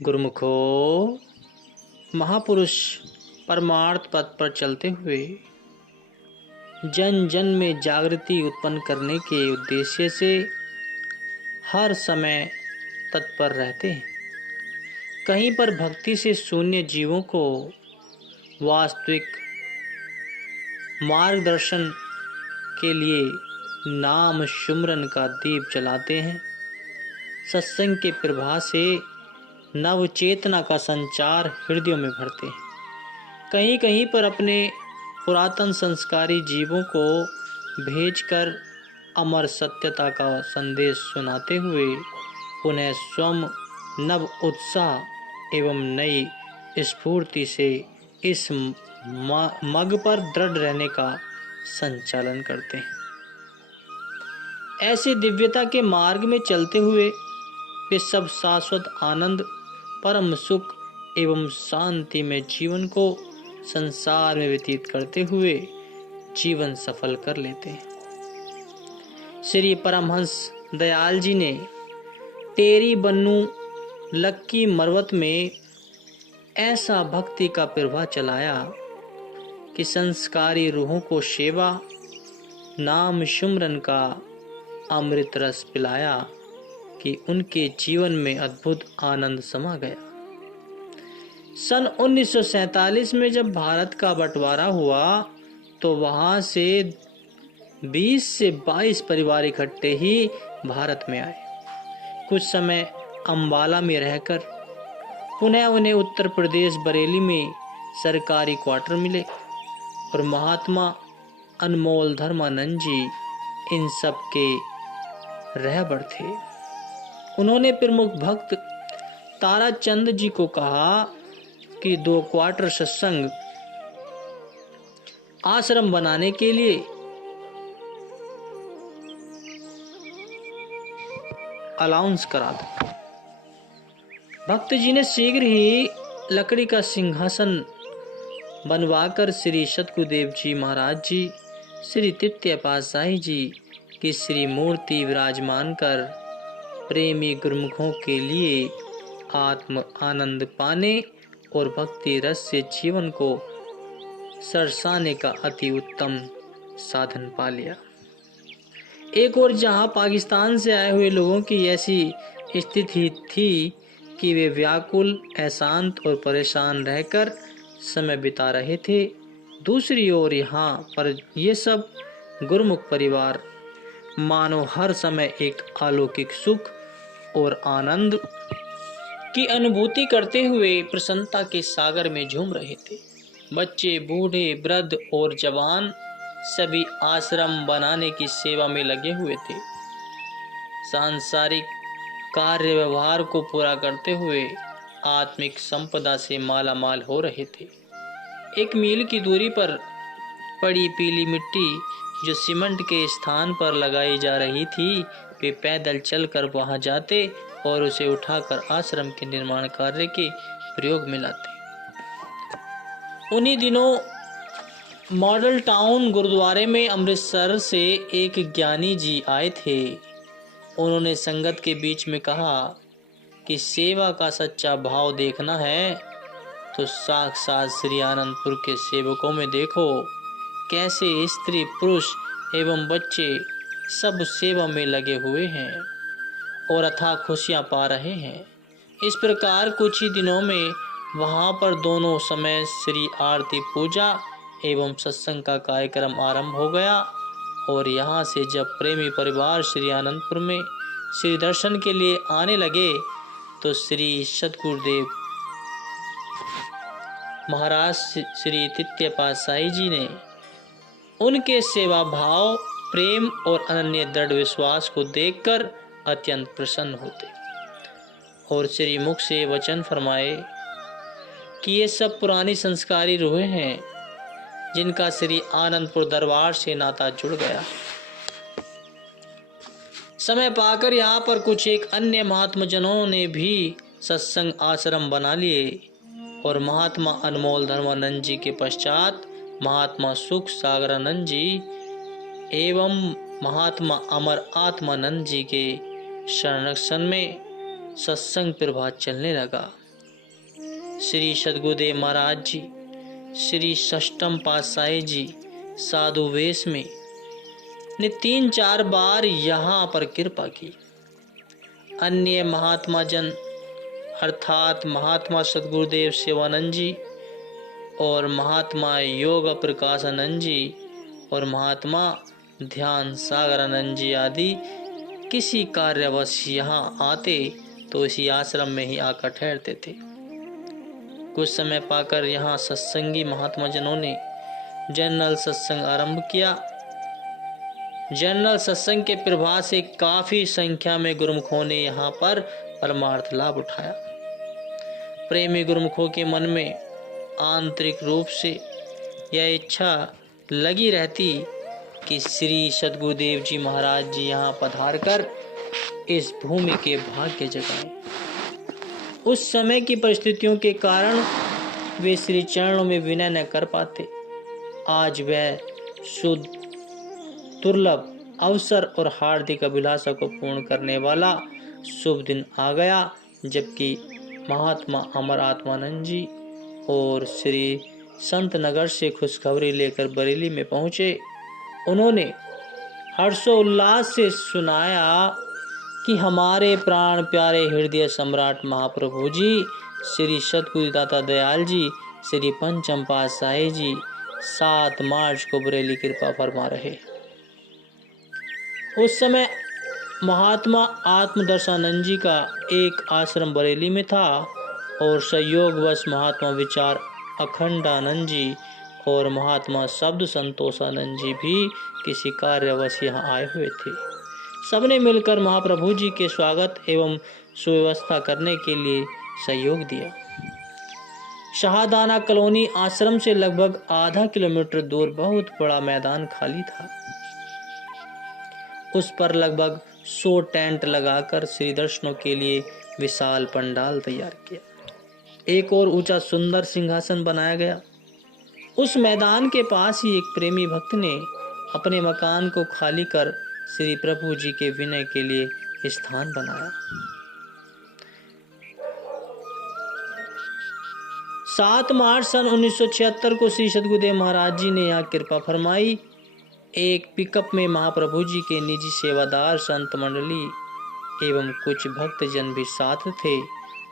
गुरुमुखो, महापुरुष परमार्थ पथ पर चलते हुए जन जन में जागृति उत्पन्न करने के उद्देश्य से हर समय तत्पर रहते हैं। कहीं पर भक्ति से शून्य जीवों को वास्तविक मार्गदर्शन के लिए नाम सुमरन का दीप जलाते हैं। सत्संग के प्रभाव से नव चेतना का संचार हृदयों में भरते हैं। कहीं कहीं पर अपने पुरातन संस्कारी जीवों को भेजकर अमर सत्यता का संदेश सुनाते हुए पुनः स्वयं नव उत्साह एवं नई स्फूर्ति से इस मग पर दृढ़ रहने का संचालन करते हैं। ऐसे दिव्यता के मार्ग में चलते हुए वे सब शाश्वत आनंद, परम सुख एवं शांति में जीवन को संसार में व्यतीत करते हुए जीवन सफल कर लेते हैं। श्री परमहंस दयाल जी ने टेरी बन्नू लक्की मरवत में ऐसा भक्ति का प्रवाह चलाया कि संस्कारी रूहों को सेवा, नाम सुमरन का अमृत रस पिलाया कि उनके जीवन में अद्भुत आनंद समा गया। सन 1947 में जब भारत का बंटवारा हुआ तो वहां से 20 से 22 परिवार इकट्ठे ही भारत में आए। कुछ समय अंबाला में रहकर पुनः उन्हें उत्तर प्रदेश बरेली में सरकारी क्वार्टर मिले और महात्मा अनमोल धर्मानंद जी इन सब के रहबर थे। उन्होंने प्रमुख भक्त ताराचंद जी को कहा कि 2 क्वार्टर सत्संग आश्रम बनाने के लिए अलाउंस करा दो। भक्त जी ने शीघ्र ही लकड़ी का सिंहासन बनवाकर श्री सतगुरुदेव जी महाराज जी, श्री तृतीय पातशाही जी की श्री मूर्ति विराजमान कर प्रेमी गुरुमुखों के लिए आत्म आनंद पाने और भक्ति रस से जीवन को सरसाने का अति उत्तम साधन पा लिया। एक और जहां पाकिस्तान से आए हुए लोगों की ऐसी स्थिति थी कि वे व्याकुल, अशांत और परेशान रहकर समय बिता रहे थे, दूसरी ओर यहाँ पर ये सब गुरुमुख परिवार मानो हर समय एक अलौकिक सुख और आनंद की अनुभूति करते हुए प्रसन्नता के सागर में झूम रहे थे। बच्चे, बूढ़े, वृद्ध और जवान सभी आश्रम बनाने की सेवा में लगे हुए थे। सांसारिक कार्य व्यवहार को पूरा करते हुए आत्मिक संपदा से मालामाल हो रहे थे। 1 मील की दूरी पर पड़ी पीली मिट्टी जो सीमेंट के स्थान पर लगाई जा रही थी, वे पैदल चलकर वहां जाते और उसे उठाकर आश्रम के निर्माण कार्य के प्रयोग में लाते। उन्हीं दिनों मॉडल टाउन गुरुद्वारे में अमृतसर से एक ज्ञानी जी आए थे। उन्होंने संगत के बीच में कहा कि सेवा का सच्चा भाव देखना है तो साक्षात श्री आनंदपुर के सेवकों में देखो, कैसे स्त्री, पुरुष एवं बच्चे सब सेवा में लगे हुए हैं और अथाह खुशियां पा रहे हैं। इस प्रकार कुछ ही दिनों में वहां पर दोनों समय श्री आरती पूजा एवं सत्संग का कार्यक्रम आरंभ हो गया और यहाँ से जब प्रेमी परिवार श्री आनंदपुर में श्री दर्शन के लिए आने लगे तो श्री सतगुरुदेव महाराज श्री तृतीय पातशाही जी ने उनके सेवा भाव, प्रेम और अनन्य दृढ़ विश्वास को देखकर अत्यंत प्रसन्न होते और श्री मुख से वचन फरमाए कि ये सब पुरानी संस्कारी रूहें हैं जिनका श्री आनंदपुर दरबार से नाता जुड़ गया। समय पाकर यहाँ पर कुछ एक अन्य महात्माजनों ने भी सत्संग आश्रम बना लिए और महात्मा अनमोल धर्मानंद जी के पश्चात महात्मा सुख सागरानंद जी एवं महात्मा अमर आत्मानंद जी के संरक्षण में सत्संग प्रभात चलने लगा। श्री सद्गुरुदेव महाराज जी, श्री षष्ठम पातशाही जी साधु वेश में ने 3-4 बार यहाँ पर कृपा की। अन्य महात्मा जन अर्थात महात्मा सद्गुरुदेव शिवानंद जी और महात्मा योग प्रकाशानंद जी और महात्मा ध्यान सागरानंद जी आदि किसी कार्यवश यहाँ आते तो इसी आश्रम में ही आकर ठहरते थे। कुछ समय पाकर यहाँ सत्संगी महात्मा जनों ने जनरल सत्संग आरंभ किया। जनरल सत्संग के प्रभाव से काफी संख्या में गुरुमुखों ने यहाँ पर परमार्थ लाभ उठाया। प्रेमी गुरुमुखों के मन में आंतरिक रूप से यह इच्छा लगी रहती कि श्री सद्गुरुदेव जी महाराज जी यहाँ पधार कर इस भूमि के भाग्य जगाएं। उस समय की परिस्थितियों के कारण वे श्री चरणों में विनय न कर पाते। आज वह शुद्ध दुर्लभ अवसर और हार्दिक अभिलाषा को पूर्ण करने वाला शुभ दिन आ गया, जबकि महात्मा अमर आत्मानंद जी और श्री संत नगर से खुशखबरी लेकर बरेली में पहुंचे। उन्होंने हर्षोल्लास से सुनाया कि हमारे प्राण प्यारे हृदय सम्राट महाप्रभु जी श्री सद्गुरु दाता दयाल जी श्री पंचम पातशाही जी 7 मार्च को बरेली कृपा फरमा रहे। उस समय महात्मा आत्मदर्शानंद जी का एक आश्रम बरेली में था और संयोगवश महात्मा विचार अखंडानंद जी और महात्मा शब्द संतोषानंद जी भी किसी कार्यवश यहाँ आए हुए थे। सबने मिलकर महाप्रभु जी के स्वागत एवं सुव्यवस्था करने के लिए सहयोग दिया। शाहदाना कॉलोनी आश्रम से लगभग आधा किलोमीटर दूर बहुत बड़ा मैदान खाली था। उस पर लगभग 100 टेंट लगाकर श्री दर्शनों के लिए विशाल पंडाल तैयार किया। एक और ऊंचा सुंदर सिंहासन बनाया गया। उस मैदान के पास ही एक प्रेमी भक्त ने अपने मकान को खाली कर श्री प्रभु जी के विनय के लिए स्थान बनाया। 7 मार्च सन 1976 को श्री सद्गुरुदेव महाराज जी ने यहाँ कृपा फरमाई। एक पिकअप में महाप्रभु जी के निजी सेवादार संत मंडली एवं कुछ भक्तजन भी साथ थे।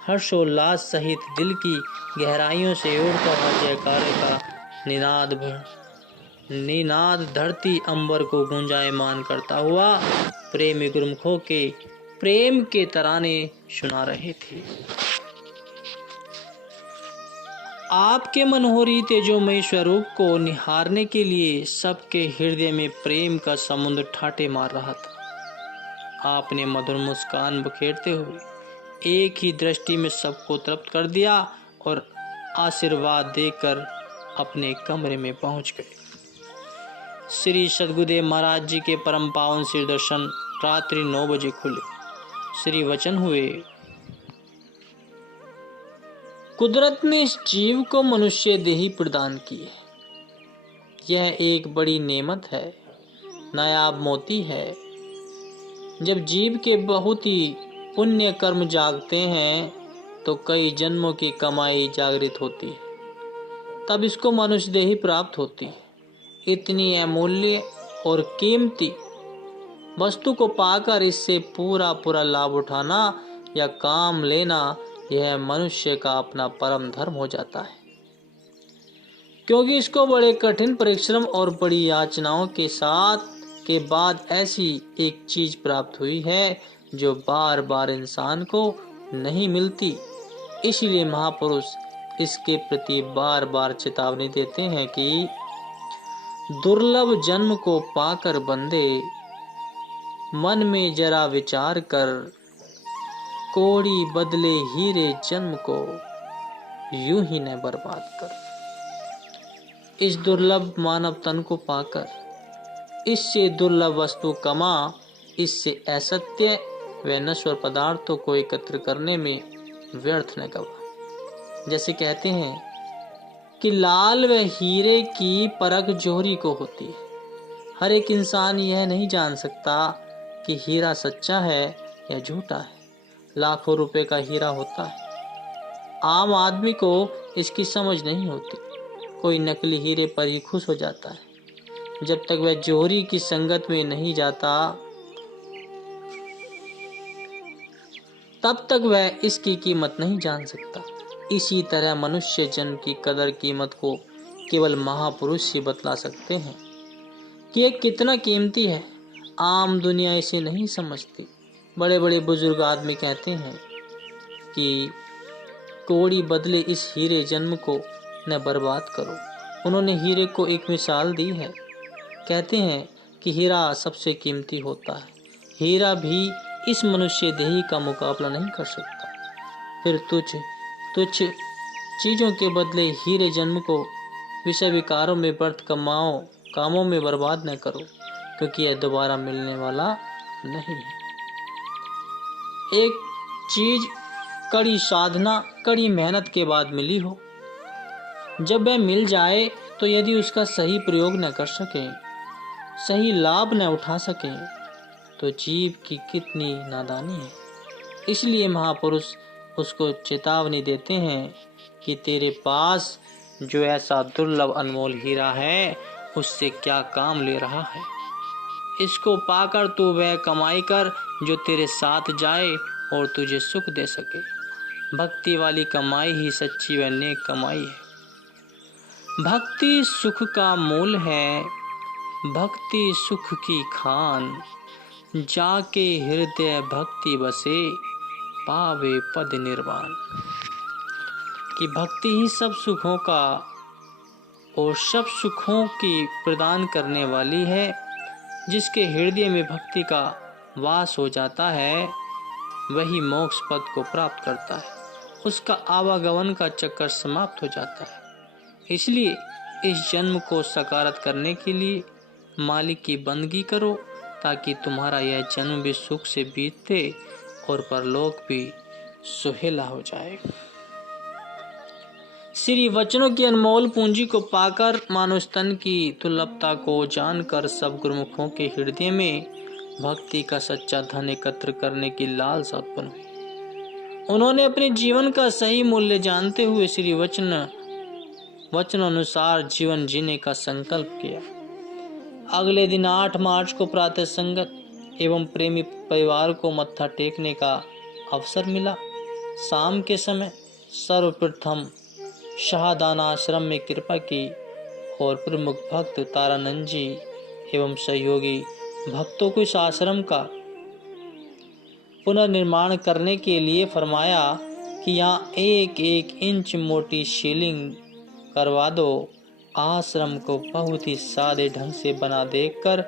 हर्षोल्लास सहित दिल की गहराइयों से उड़ता हुआ जयकारे का निनाद धरती अंबर को गुंजायमान करता हुआ प्रेमी गुरुमुखों के प्रेम के तराने सुना रहे थे। आपके मनोहरी तेजोमय स्वरूप को निहारने के लिए सबके हृदय में प्रेम का समुद्र ठाटे मार रहा था। आपने मधुर मुस्कान बखेरते हुए एक ही दृष्टि में सबको तृप्त कर दिया और आशीर्वाद देकर अपने कमरे में पहुंच गए। श्री सद्गुरुदेव महाराज जी के परम पावन श्री दर्शन रात्रि 9 बजे खुले। श्री वचन हुए, कुदरत ने इस जीव को मनुष्य देही प्रदान की है। यह एक बड़ी नेमत है, नायाब मोती है। जब जीव के बहुत ही पुण्य कर्म जागते हैं तो कई जन्मों की कमाई जागृत होती है, तब इसको मनुष्य देही प्राप्त होती है। इतनी अमूल्य और कीमती वस्तु को पाकर इससे पूरा लाभ उठाना या काम लेना, यह मनुष्य का अपना परम धर्म हो जाता है, क्योंकि इसको बड़े कठिन परिश्रम और बड़ी याचनाओं के बाद ऐसी एक चीज प्राप्त हुई है जो बार बार इंसान को नहीं मिलती। इसलिए महापुरुष इसके प्रति बार बार चेतावनी देते हैं कि दुर्लभ जन्म को पाकर बंदे मन में जरा विचार कर, कोड़ी बदले हीरे जन्म को यूं ही न बर्बाद कर। इस दुर्लभ मानव तन को पाकर इससे दुर्लभ वस्तु कमा, इससे असत्य व नश्वर पदार्थों को एकत्र करने में व्यर्थ न गवा। जैसे कहते हैं कि लाल व हीरे की परख जोहरी को होती है। हर एक इंसान यह नहीं जान सकता कि हीरा सच्चा है या झूठा है। लाखों रुपए का हीरा होता है, आम आदमी को इसकी समझ नहीं होती। कोई नकली हीरे पर ही खुश हो जाता है। जब तक वह जोहरी की संगत में नहीं जाता तब तक वह इसकी कीमत नहीं जान सकता। इसी तरह मनुष्य जन्म की कदर कीमत को केवल महापुरुष ही बतला सकते हैं कि यह कितना कीमती है। आम दुनिया इसे नहीं समझती। बड़े बड़े बुजुर्ग आदमी कहते हैं कि कोड़ी बदले इस हीरे जन्म को न बर्बाद करो। उन्होंने हीरे को एक मिसाल दी है। कहते हैं कि हीरा सबसे कीमती होता है। हीरा भी इस मनुष्य देही का मुकाबला नहीं कर सकता। फिर तुच्छ चीजों के बदले हीरे जन्म को विषय विकारों में व्यर्थ कामों में बर्बाद न करो, क्योंकि यह दोबारा मिलने वाला नहीं है। एक चीज कड़ी साधना, कड़ी मेहनत के बाद मिली हो, जब वह मिल जाए तो यदि उसका सही प्रयोग न कर सके, सही लाभ न उठा सके, तो जीव की कितनी नादानी है। इसलिए महापुरुष उसको चेतावनी देते हैं कि तेरे पास जो ऐसा दुर्लभ अनमोल हीरा है उससे क्या काम ले रहा है। इसको पाकर तू वह कमाई कर जो तेरे साथ जाए और तुझे सुख दे सके। भक्ति वाली कमाई ही सच्ची व नेक कमाई है। भक्ति सुख का मूल है, भक्ति सुख की खान। जाके हृदय भक्ति बसे, पावे पद निर्वाण। कि भक्ति ही सब सुखों का और सब सुखों की प्रदान करने वाली है। जिसके हृदय में भक्ति का वास हो जाता है वही मोक्ष पद को प्राप्त करता है। उसका आवागमन का चक्कर समाप्त हो जाता है। इसलिए इस जन्म को सकारात्मक करने के लिए मालिक की बंदगी करो, ताकि तुम्हारा यह जन्म भी सुख से बीते और परलोक भी सुहेला हो जाए। श्री वचनों की अनमोल पूंजी को पाकर, मानुष तन की दुर्लभता को जानकर सब गुरुमुखों के हृदय में भक्ति का सच्चा धन एकत्र करने की लालसा उत्पन्न हुई। उन्होंने अपने जीवन का सही मूल्य जानते हुए श्री वचन अनुसार जीवन जीने का संकल्प किया। अगले दिन 8 मार्च को प्रातः संगत एवं प्रेमी परिवार को मत्था टेकने का अवसर मिला। शाम के समय सर्वप्रथम शाहदाना आश्रम में कृपा की और प्रमुख भक्त तारानंद जी एवं सहयोगी भक्तों को इस आश्रम का पुनर्निर्माण करने के लिए फरमाया कि यहाँ 1-1 इंच मोटी सीलिंग करवा दो। आश्रम को बहुत ही सादे ढंग से बना देखकर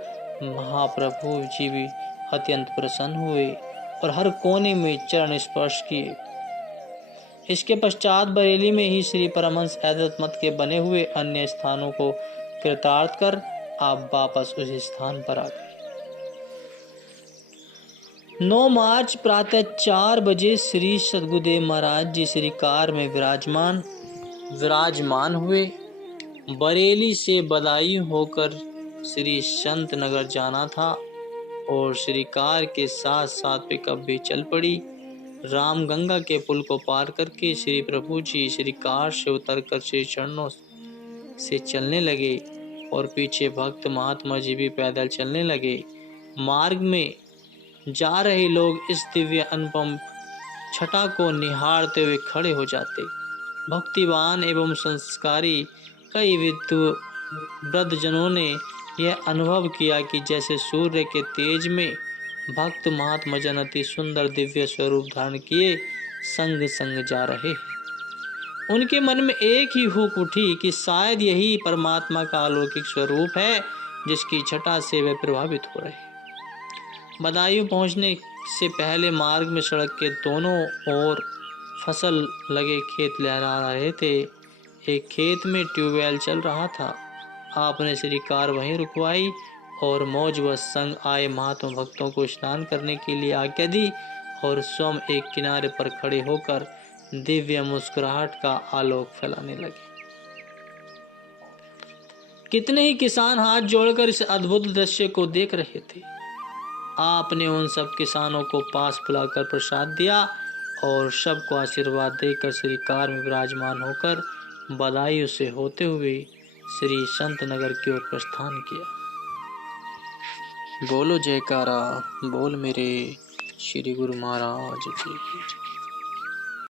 महाप्रभु जी भी अत्यंत प्रसन्न हुए और हर कोने में चरण स्पर्श किए। इसके पश्चात बरेली में ही श्री परमहंस अद्वैत मत के बने हुए अन्य स्थानों को कृतार्थ कर आप वापस उस स्थान पर आ गए। 9 मार्च प्रातः 4 बजे श्री सद्गुरुदेव महाराज जी श्री कार में विराजमान हुए। बरेली से बदायूं होकर श्री संत नगर जाना था और श्री कार के साथ साथ पिकअप भी चल पड़ी। रामगंगा के पुल को पार करके श्री प्रभु जी श्री कार से उतरकर श्री चरणों से चलने लगे और पीछे भक्त महात्मा जी भी पैदल चलने लगे। मार्ग में जा रहे लोग इस दिव्य अनुपम छटा को निहारते हुए खड़े हो जाते। भक्तिवान एवं संस्कारी कई वृद्धजनों ने यह अनुभव किया कि जैसे सूर्य के तेज में भक्त महात्मा जन अति सुंदर दिव्य स्वरूप धारण किए संग संग जा रहे हैं। उनके मन में एक ही हुक उठी कि शायद यही परमात्मा का अलौकिक स्वरूप है जिसकी छटा से वे प्रभावित हो रहे। बदायूं पहुंचने से पहले मार्ग में सड़क के दोनों ओर फसल लगे खेत लहरा रहे थे। एक खेत में ट्यूबवेल चल रहा था। आपने श्री कार वहीं रुकवाई और मौज व संग आए महात्मा भक्तों को स्नान करने के लिए आज्ञा दी और स्वयं एक किनारे पर खड़े होकर दिव्य मुस्कुराहट का आलोक फैलाने लगे। कितने ही किसान हाथ जोड़कर इस अद्भुत दृश्य को देख रहे थे। आपने उन सब किसानों को पास बुलाकर प्रसाद दिया और सबको आशीर्वाद देकर श्री कार में विराजमान होकर बधाइयों से होते हुए श्री संत नगर की ओर प्रस्थान किया। बोलो जयकारा, बोल मेरे श्री गुरु महाराज की।